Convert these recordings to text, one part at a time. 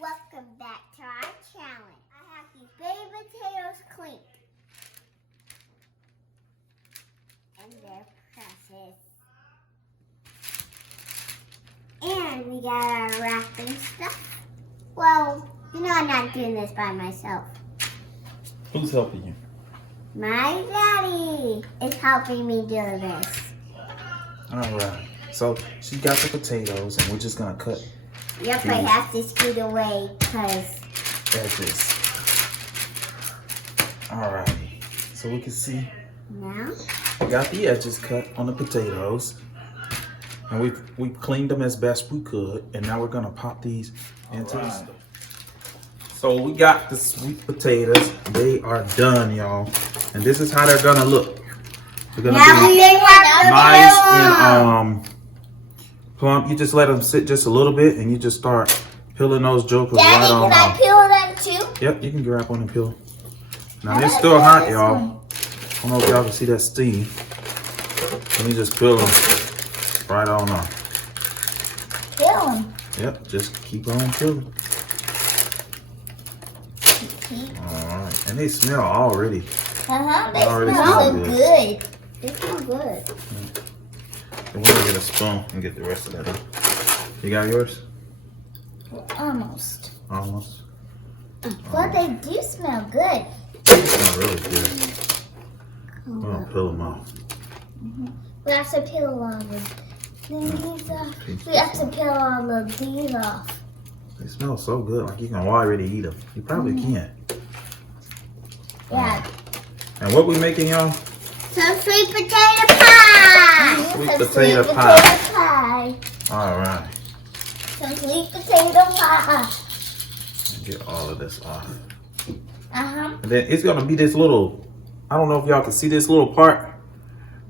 welcome back to our challenge. I have these baby potatoes cleaned. And they're precious. And we got our wrapping stuff. Well, you know I'm not doing this by myself. Who's helping you? My daddy is helping me do this. Alright, so she got the potatoes and we're just gonna cut. Yep, I have to scoot away because edges. Alrighty, so we can see. Now? We got the edges cut on the potatoes. And we cleaned them as best we could. And now we're gonna pop these into the stove. So we got the sweet potatoes. They are done, y'all. And this is how they're gonna look. They're gonna be nice and plump. You just let them sit just a little bit and you just start peeling those jokers Daddy, right on can I off. peel them too? Yep, you can grab one and peel. Now they're still hot, y'all. I don't know if y'all can see that steam. Let me just peel them right on off. Peel them. Yep, just keep on peeling. Alright, and they smell already. They already smell smell so good. good. They smell good. And we're gonna get a spoon and get the rest of that up. You got yours? Almost. Almost. But they do smell good. They smell really good. We're gonna peel them off. We have to peel all of these off. We have to peel all of these off. They smell so good, like you can already eat them. You probably can. Yeah. And what we making, y'all? Some sweet potato pie. Sweet Some potato sweet pie. potato pie. All right. Some sweet potato pie. Get all of this off. And then it's gonna be this little, I don't know if y'all can see this little part,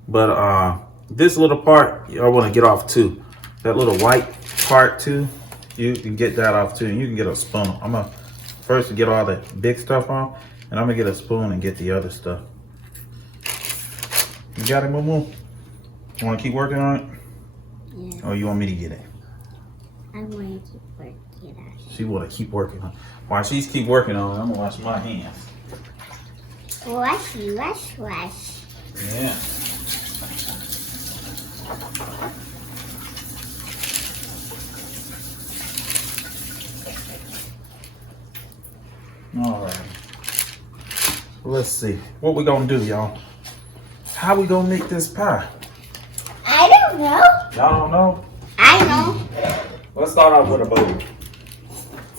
but this little part y'all wanna get off too. That little white part too, you can get that off too, and you can get a spoon. I'm gonna first get all the big stuff off, and I'm gonna get a spoon and get the other stuff. You got it, Moo Moo? You wanna keep working on it? Yeah. Or you want me to get it? I want to keep working on it. She wanna keep working on it. While she's keep working on it, I'm gonna wash my hands. Washy, wash, wash. Yeah. All right. Let's see. What we gonna do, y'all? How we gonna make this pie? I don't know. Y'all don't know? I know. Let's start off with a bowl.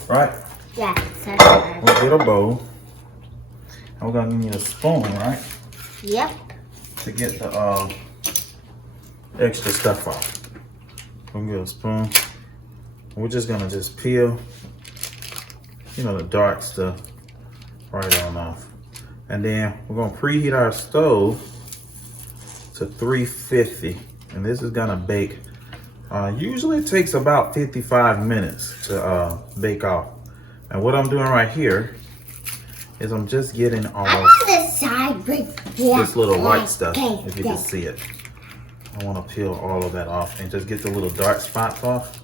Right? Yeah. We'll get a bowl. And we're gonna need a spoon, right? Yep. To get the extra stuff off. We'll get a spoon. We're just gonna just peel, you know, the dark stuff right on off. And then we're gonna preheat our stove to 350. And this is gonna bake. Usually it takes about 55 minutes to bake off. And what I'm doing right here is I'm just getting all I'm on the side right there. this little white stuff, if you can see it. I want to peel all of that off and just get the little dark spots off.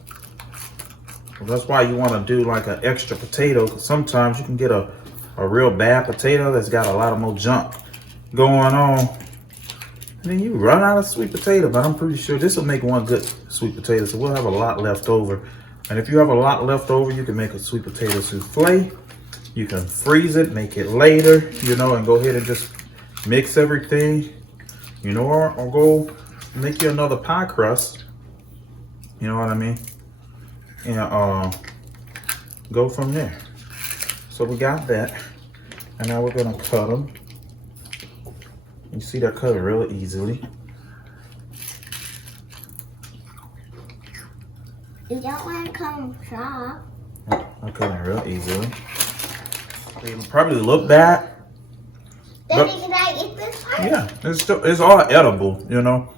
Well, that's why you want to do like an extra potato, because sometimes you can get a real bad potato that's got a lot of more junk going on. And then you run out of sweet potato, but I'm pretty sure this will make one good sweet potato, so we'll have a lot left over. And if you have a lot left over, you can make a sweet potato souffle. You can freeze it, make it later, you know, and go ahead and just mix everything, you know, or go make you another pie crust. You know what I mean? And go from there. So we got that. And now we're gonna cut them. You see they're cut really easily. You don't want to come sharp. I'm cutting real easily. They probably look bad. Daddy, can I eat this pie? Yeah, it's all edible, you know.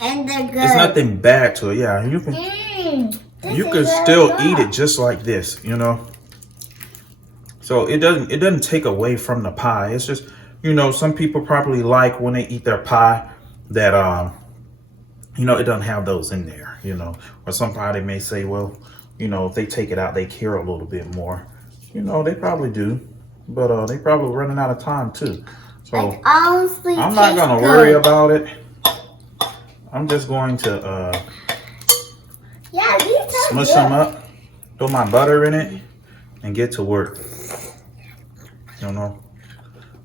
And they're good. It's nothing bad to it. Yeah, you can still eat it just like this, you know. So it doesn't take away from the pie. It's just, you know, some people probably like when they eat their pie that you know, it doesn't have those in there, you know. Or somebody may say, well, you know, if they take it out, they care a little bit more. You know, they probably do, but they probably running out of time too. So like, honestly, I'm not gonna worry about it. I'm just going to smush them up, throw my butter in it, and get to work. You know,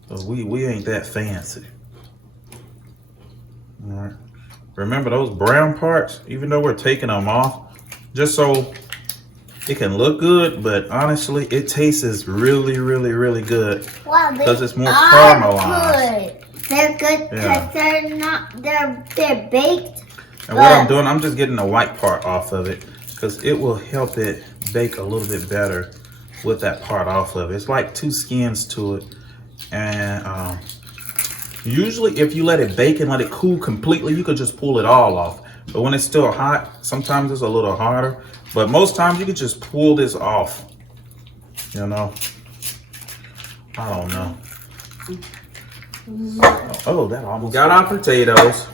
so we ain't that fancy. All right. Remember those brown parts, even though we're taking them off, just so it can look good, but honestly, it tastes really, really, really good because it's more caramelized. They're good because they're baked. And what I'm doing, I'm just getting the white part off of it because it will help it bake a little bit better with that part off of it. It's like 2 skins to it. And usually if you let it bake and let it cool completely, you could just pull it all off. But when it's still hot, sometimes it's a little harder. But most times you could just pull this off. You know? I don't know. Oh, that almost got our potatoes.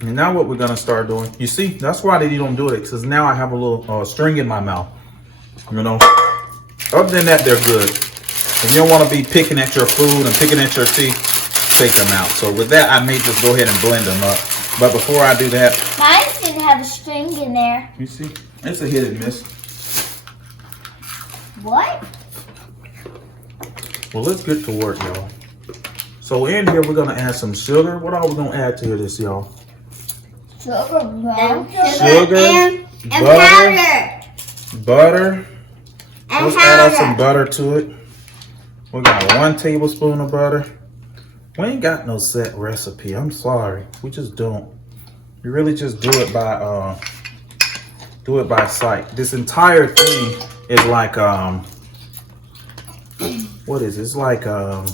And now what we're gonna start doing, you see, that's why they don't do it, because now I have a little string in my mouth. You know? Other than that, they're good. If you don't want to be picking at your food and picking at your teeth, take them out. So with that, I may just go ahead and blend them up. But before I do that, mine didn't have a string in there. You see, it's a hit and miss. What? Well, let's get to work, y'all. So in here, we're gonna add some sugar. What are we gonna add to this, y'all? Sugar, and butter. Butter. Let's add some butter to it. We got 1 tablespoon of butter. We ain't got no set recipe. I'm sorry. We just don't. You really just do it by sight. This entire thing is like what is it? It's like I'm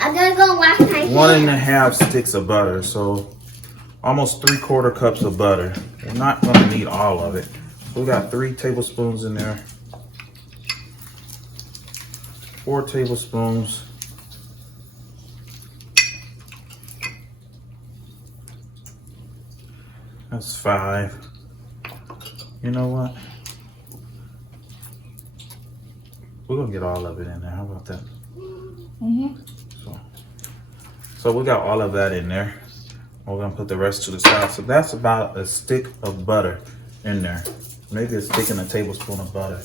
gonna go wash my hands. 1.5 sticks of butter. So almost 3/4 cups of butter. We're not gonna need all of it. We got 3 tablespoons in there. 4 tablespoons. That's 5. You know what? We're gonna get all of it in there. How about that? So we got all of that in there. We're gonna put the rest to the side. So that's about a stick of butter in there. Maybe a stick and a tablespoon of butter.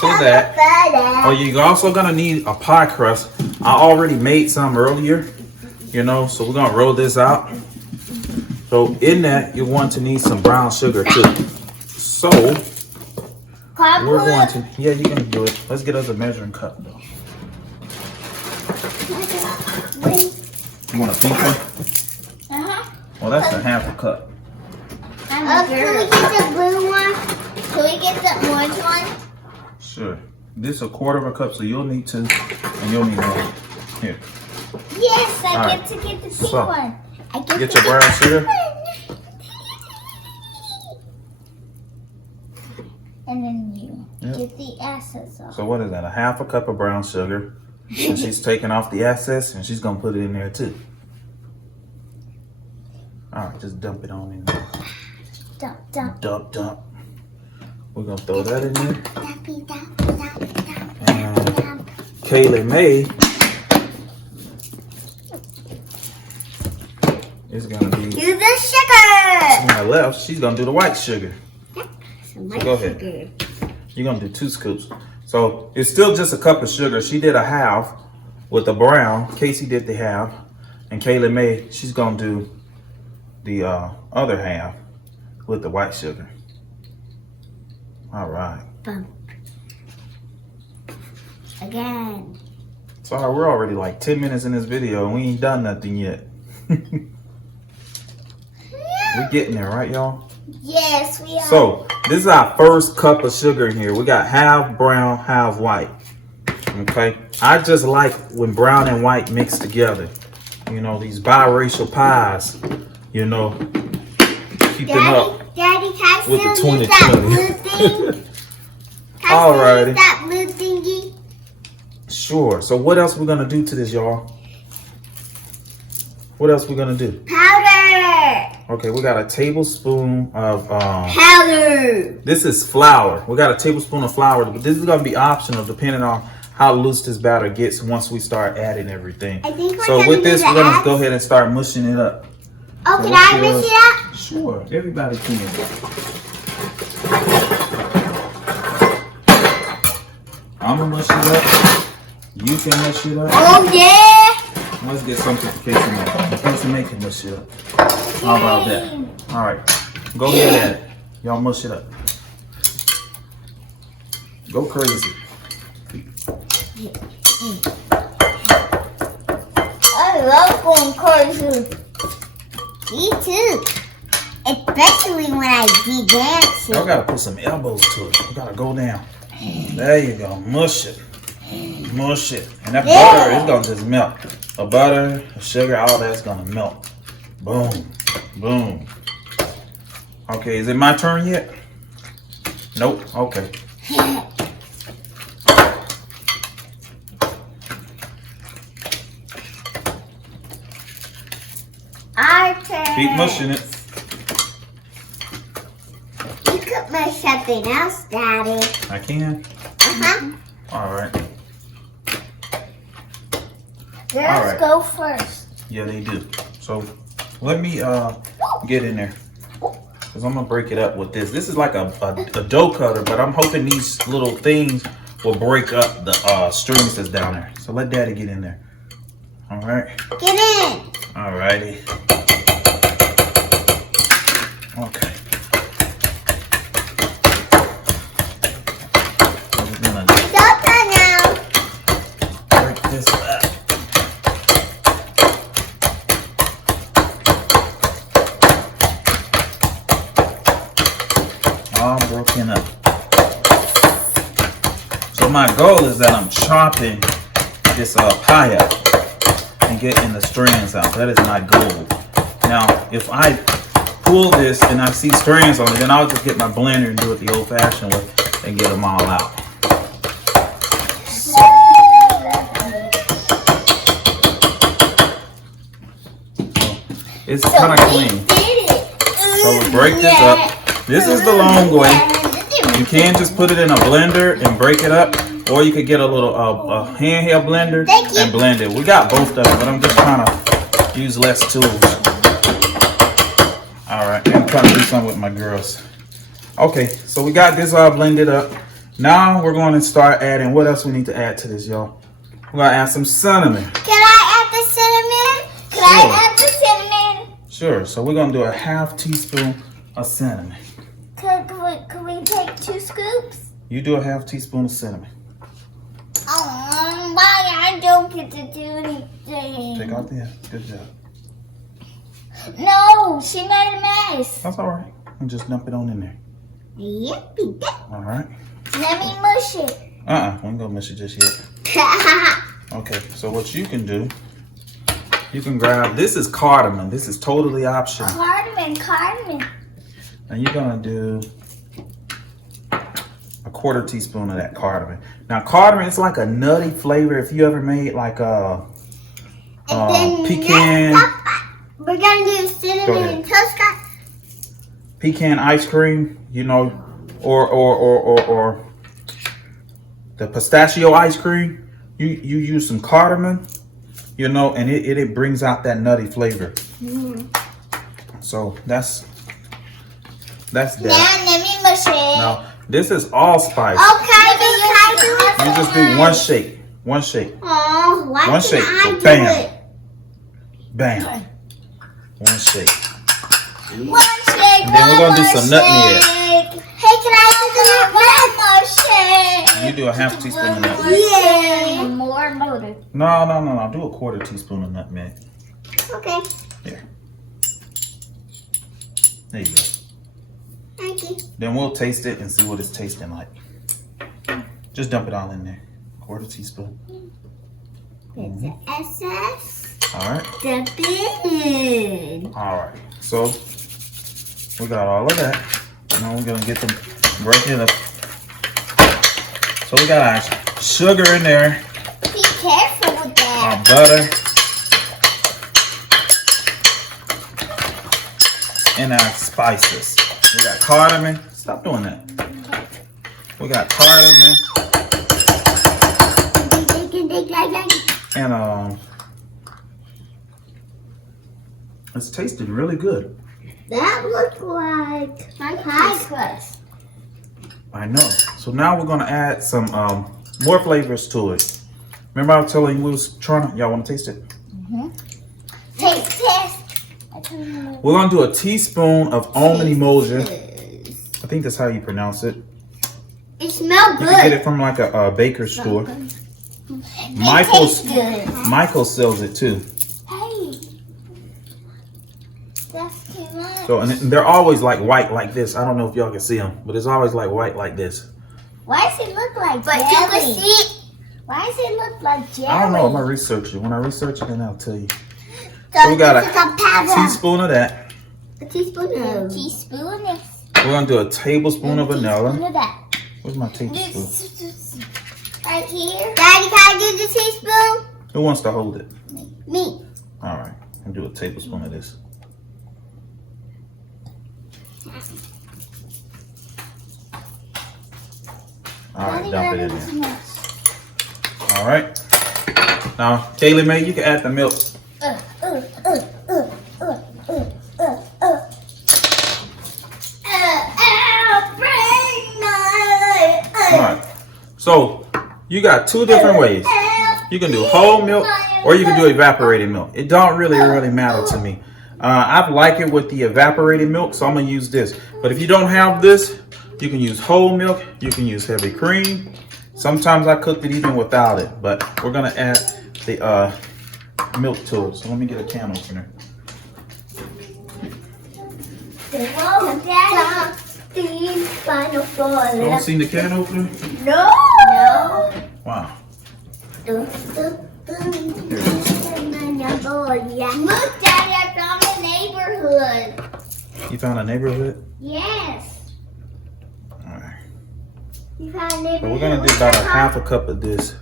To that, oh, you're also gonna need a pie crust. I already made some earlier, you know, so we're gonna roll this out. So in that, you're going to need some brown sugar too. So we're going to, yeah, you can do it. Let's get us a measuring cup though. You want a pink one? Well, that's a 1/2 cup. Can we get the blue one? Can we get the orange one? Sure. This is 1/4 cup, so you'll need 2, and you'll need 1. Here. Yes, I get to get the pink one. I get your brown sugar. And then you get the assets off. So what is that? 1/2 cup of brown sugar. And she's taking off the excess, and she's gonna put it in there too. All right, just dump it on in there. Dump. We're gonna throw that in there. And Kaylee May is gonna be do the sugar. on my left. She's gonna do the white sugar. So go ahead. You're gonna do 2 scoops. So it's still just a cup of sugar. She did a 1/2 with the brown. Casey did the 1/2, and Kayla May, she's gonna do the other 1/2 with the white sugar. All right. Bump. Again. Sorry, we're already like 10 minutes in this video and we ain't done nothing yet. We're getting there, right, y'all? Yes, we are. So this is our first cup of sugar in here. We got 1/2 brown, 1/2 white. Okay. I just like when brown and white mix together. You know, these biracial pies, you know, keep them up. Daddy, can I with the still use that blue thing? Alrighty. That blue thingy? Sure. So what else we're gonna do to this, y'all? What else we're gonna do? Powder. Okay, we got a tablespoon of powder. This is flour. We got a tablespoon of flour, but this is gonna be optional depending on how loose this batter gets once we start adding everything. I think so with this, we're gonna go ahead and start mushing it up. Oh, so can I mush it up? Sure, everybody can. I'm gonna mush it up. You can mush it up. Oh yeah. Let's get something for Casey May. The person making mush it up. How about that? All right, go ahead at it. Y'all mush it up. Go crazy. I love going crazy. Me too. Especially when I be dancing. Y'all gotta put some elbows to it. You gotta go down. There you go. Mush it. Mush it. And that butter is gonna just melt. The butter, the sugar, all that's gonna melt. Boom. Boom. Okay, is it my turn yet? Nope. Okay. Our turn. Keep mushing it. You could mush something else, Daddy. I can. All right. Girls go first. Yeah, they do. So let me get in there, because I'm gonna break it up with this. This is like a dough cutter, but I'm hoping these little things will break up the strings that's down there. So let Daddy get in there. All right. Get in. All righty. Okay. We're gonna now. break this up. All broken up. So my goal is that I'm chopping this pie up and getting the strands out. That is my goal. Now, if I pull this and I see strands on it, then I'll just get my blender and do it the old-fashioned way and get them all out. So, it's kind of clean. So we break this up. This is the long way. You can just put it in a blender and break it up, or you could get a little handheld blender and blend it. We got both of them, but I'm just trying to use less tools. All right, I'm trying to do something with my girls. Okay, so we got this all blended up. Now we're going to start adding, what else we need to add to this, y'all? We're going to add some cinnamon. Can I add the cinnamon? Can I add the cinnamon? Sure, so we're going to do a ½ teaspoon of cinnamon. Could we take 2 scoops? You do a ½ teaspoon of cinnamon. Oh, why I don't get to do anything? Take out the end. Good job. No, she made a mess. That's all right. And just dump it on in there. Yep. All right. Let me mush it. We ain't gonna mush it just yet. Okay, so what you can do, you can grab, this is cardamom. This is totally optional. Cardamom. And you're gonna do a ¼ teaspoon of that cardamom. Now cardamom, it's like a nutty flavor. If you ever made like a pecan. We're gonna do cinnamon and toast crunch. Pecan ice cream, you know, or the pistachio ice cream. You use some cardamom, you know, and it brings out that nutty flavor. So that's that. Now let me mush it. Now this is allspice. Okay, You just do one shake. One shake. Oh, why One can't shake. I So do bam. it? Bam. One shake. One shake. And then we're gonna do some nutmeg. Hey, can I do the nutmeg? You do a ½ teaspoon of nutmeg. Yeah. More motor. No. Do a ¼ teaspoon of nutmeg. Okay. There. There you go. Thank you. Then we'll taste it and see what it's tasting like. Just dump it all in there. ¼ teaspoon. It's an SS. All right. The bin. All right. So we got all of that. Now we're gonna get them breaking it up. So we got our sugar in there. Be careful with that. Our butter. and our spices. We got cardamom. Stop doing that. We got cardamom. And it's tasting really good. That looks like pie crust. I know. So now we're gonna add some more flavors to it. Remember I was telling you we was trying to, y'all wanna taste it? Mm-hmm. Taste test. We're gonna do a teaspoon of almond emulsion. I think that's how you pronounce it. It smells good. You can get it from like a baker's store. Michael sells it too. Hey, that's too much. So and they're always like white like this. I don't know if y'all can see them, but it's always like white like this. Why does it look like jelly? Why does it look like jelly? I don't know. I'm gonna research it. When I research it, then I'll tell you. So we got a teaspoon of that. A teaspoon of this. We're gonna do a tablespoon of vanilla. Teaspoon of that. Where's my tablespoon? Right here. Daddy, can I get the teaspoon? Who wants to hold it? Me. All right. I'm gonna do a tablespoon of this. All right, dump it in there. All right. Now, Kaylee Mae, you can add the milk. All right. So you got two different ways. You can do whole milk or you can do evaporated milk. It don't really matter to me. I like it with the evaporated milk, so I'm gonna use this. But if you don't have this, you can use whole milk. You can use heavy cream. Sometimes I cooked it even without it, but we're gonna add the milk to it. So let me get a can opener. You don't see the can opener? No. Wow. Look, Daddy, I found a neighborhood. You found a neighborhood? Yes. Alright. You found a neighborhood. So we're gonna do about a half a cup of this.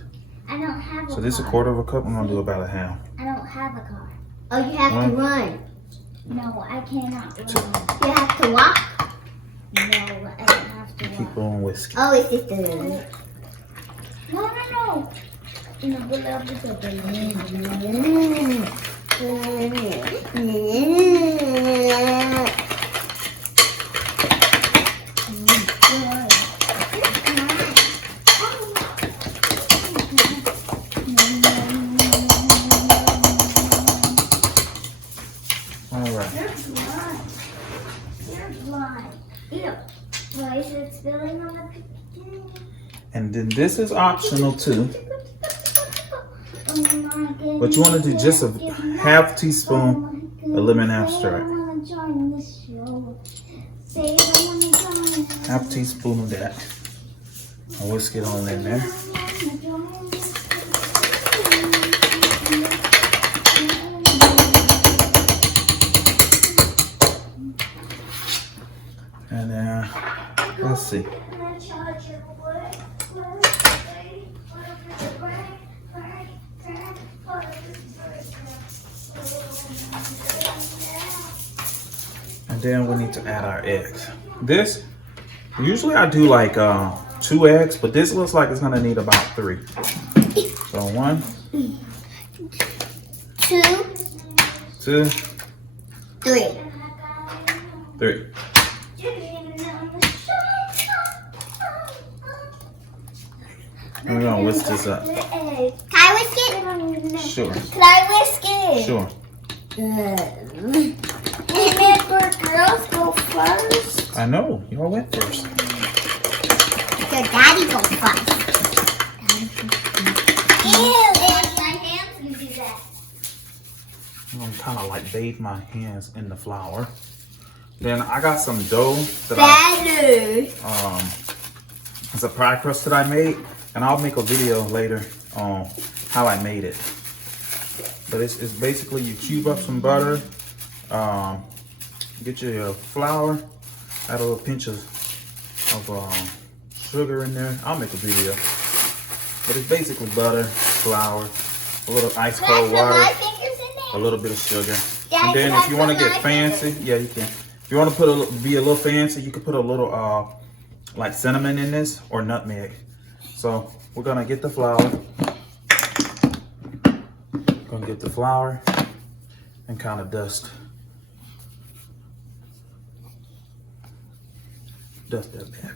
I don't have a car. So this is a quarter of a cup. I'm gonna do about a half. I don't have a car. Oh, you have to run. No, I cannot run. You have to walk? No, I don't have to walk. Keep on whiskey. Oh, it's just a... No. No, All right. You're blind. Ew. Why is it spilling on the beginning? And then this is optional too. Oh my goodness. But you want to do just a half teaspoon of lemon extract. Half teaspoon of that. I'll whisk it on in there. And then, let's see. And then we need to add our eggs. This, usually I do like 2 eggs, but this looks like it's gonna need about 3. So 1, 2, 3. 3. We're gonna whisk this up. Can I whisk it? Sure. Can I whisk it? Sure. Remember, girls go first. I know. You all went first. Your daddy go first. Ew, my hands can do that. I'm gonna kind of like bathe my hands in the flour. Then I got some dough that it's a pie crust that I made, and I'll make a video later on how I made it. But it's basically you cube up some butter, get your flour, add a little pinch of sugar in there. I'll make a video. But it's basically butter, flour, a little ice cold water, a little bit of sugar. And then if you want to get fancy, yeah, you can. If you want to be a little fancy, you could put a little like cinnamon in this or nutmeg. So we're gonna get the flour. Gonna get the flour and kind of dust that bad.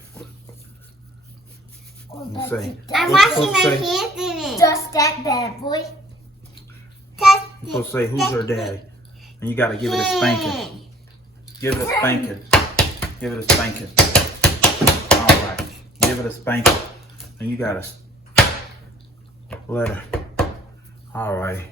I'm washing my hands in it. Dust that bad boy. You're supposed to say, who's your daddy? And you gotta give it a spanking. Give it a spanking. Give it a spanking. All right. Give it a spanking. And you gotta let her. All right.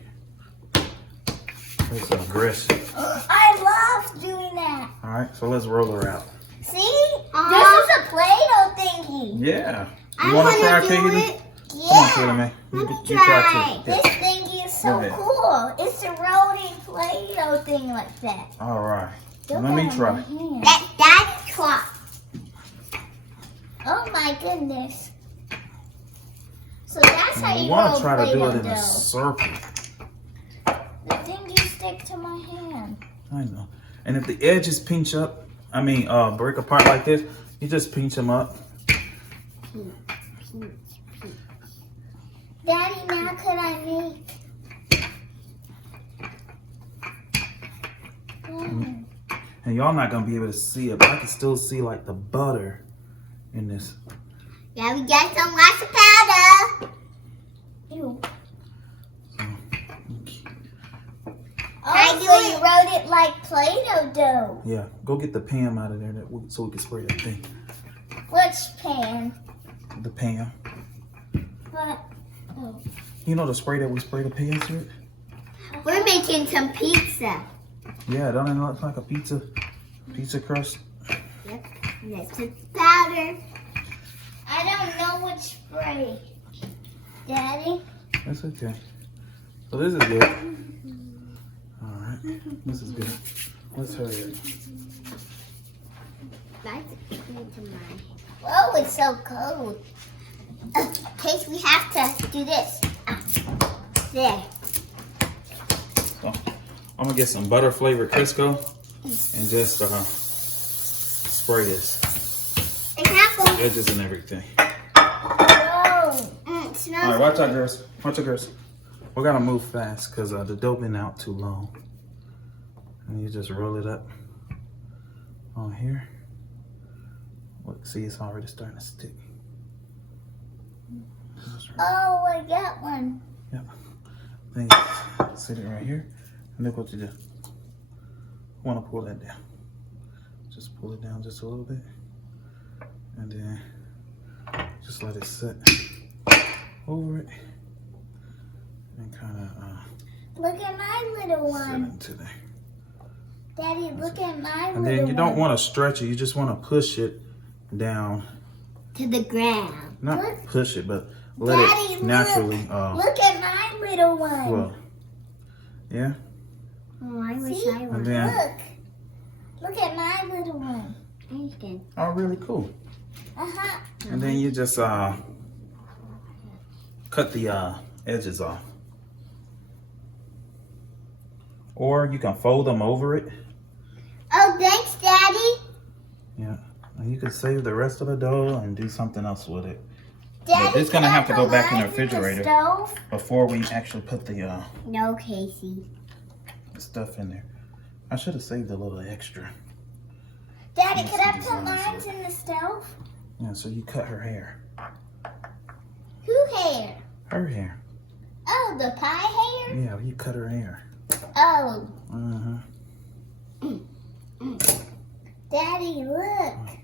That's aggressive. I love doing that. All right, so let's roll her out. See? This is a Play-Doh thingy. Yeah. You want to try, Katie? Yeah. Come on, Katie, man. You try too. This thingy is so cool. It's a rolling Play-Doh thing like that. All right. Let me try. That's clock. Oh my goodness. So that's how you roll Play-Doh. We want to try to do it in a circle. The thingy stick to my hand. I know. And if the edges pinch up, break apart like this, you just pinch them up. Daddy, now could I make? And y'all not gonna be able to see it, but I can still see like the butter in this. Yeah, we got some lots of powder. Ew. So you wrote it like Play-Doh dough. Yeah, go get the pan out of there so we can spray that thing. Which pan? The pan. What? Oh. You know the spray that we spray the pans with? We're making some pizza. Yeah, don't it look like a pizza crust? Yep. This is powder. I don't know which spray. Daddy? That's okay. So this is good. All right, this is good. Let's hurry up. Whoa, it's so cold. In case we have to do this. There. So, I'm gonna get some butter flavored Crisco and just spray this. Edges and everything. Whoa. All right, watch out, girls. Watch out, girls. We gotta move fast because the dough been out too long. And you just roll it up on here. Look, see, it's already starting to stick. Oh, I got one. Yep. Then you sit it right here. And look what you do. Want to pull that down. Just pull it down just a little bit. And then just let it sit over it. And kind of look at my little one. Into there. Daddy, look at my little one. And then you don't want to stretch it. You just want to push it down to the ground. Not push it, but let it naturally. Look at my little one. Well, yeah. Oh, I wish I was. Look at my little one. Oh, really cool. And then you just cut the edges off. Or you can fold them over it. Oh, thanks, Daddy. Yeah. And you can save the rest of the dough and do something else with it. Daddy, but it's going to have to go back in the refrigerator stove? Before we actually put the no, Casey. Stuff in there. I should have saved a little extra. Daddy, could I put mine in the stove? Yeah, so you cut her hair. Who hair? Her hair. Oh, the pie hair? Yeah, you cut her hair. Oh. Daddy, look.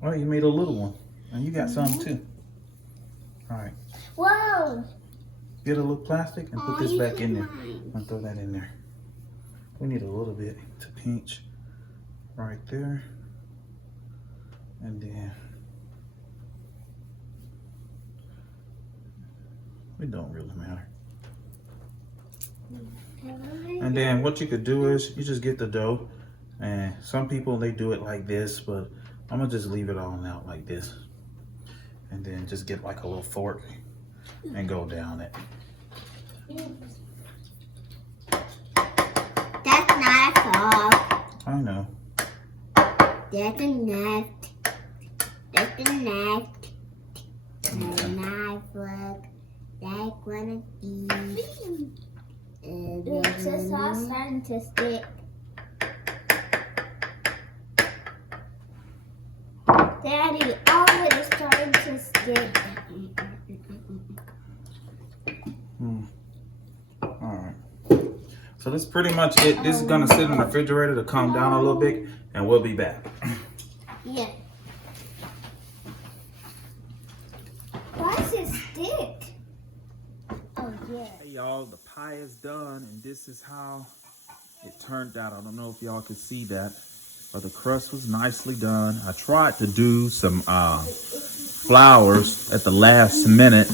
Well, you made a little one. And you got some too. All right. Whoa. Get a little plastic and put this back in there. And throw that in there. We need a little bit to pinch right there. And then it don't really matter. And then what you could do is you just get the dough, and some people they do it like this, but I'm gonna just leave it all out like this. And then just get like a little fork and go down it. That's not a fork. I know. That's a knife. That's a knife. That's a knife. Look. Like one of these. It's just all starting to stick. Daddy, all of it is starting to stick. Alright. So that's pretty much it. This is gonna sit in the refrigerator to calm down a little bit, and we'll be back. Yeah. Why does it stick? Oh yeah. Hey y'all, the pie is done, and this is how it turned out. I don't know if y'all could see that, but the crust was nicely done. I tried to do some flowers at the last minute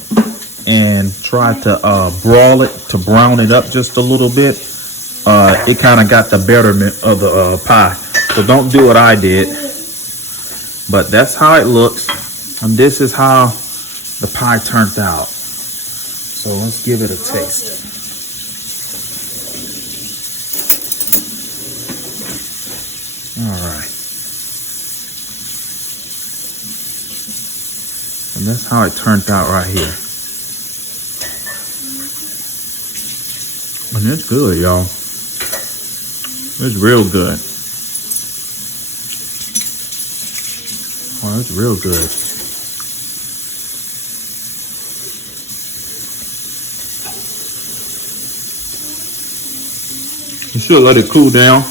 and tried to broil it to brown it up just a little bit. It kind of got the betterment of the pie. So don't do what I did. But that's how it looks. And this is how the pie turned out. So let's give it a taste. All right. And that's how it turned out right here. And it's good, y'all. It's real good. Oh, it's real good. You should let it cool down.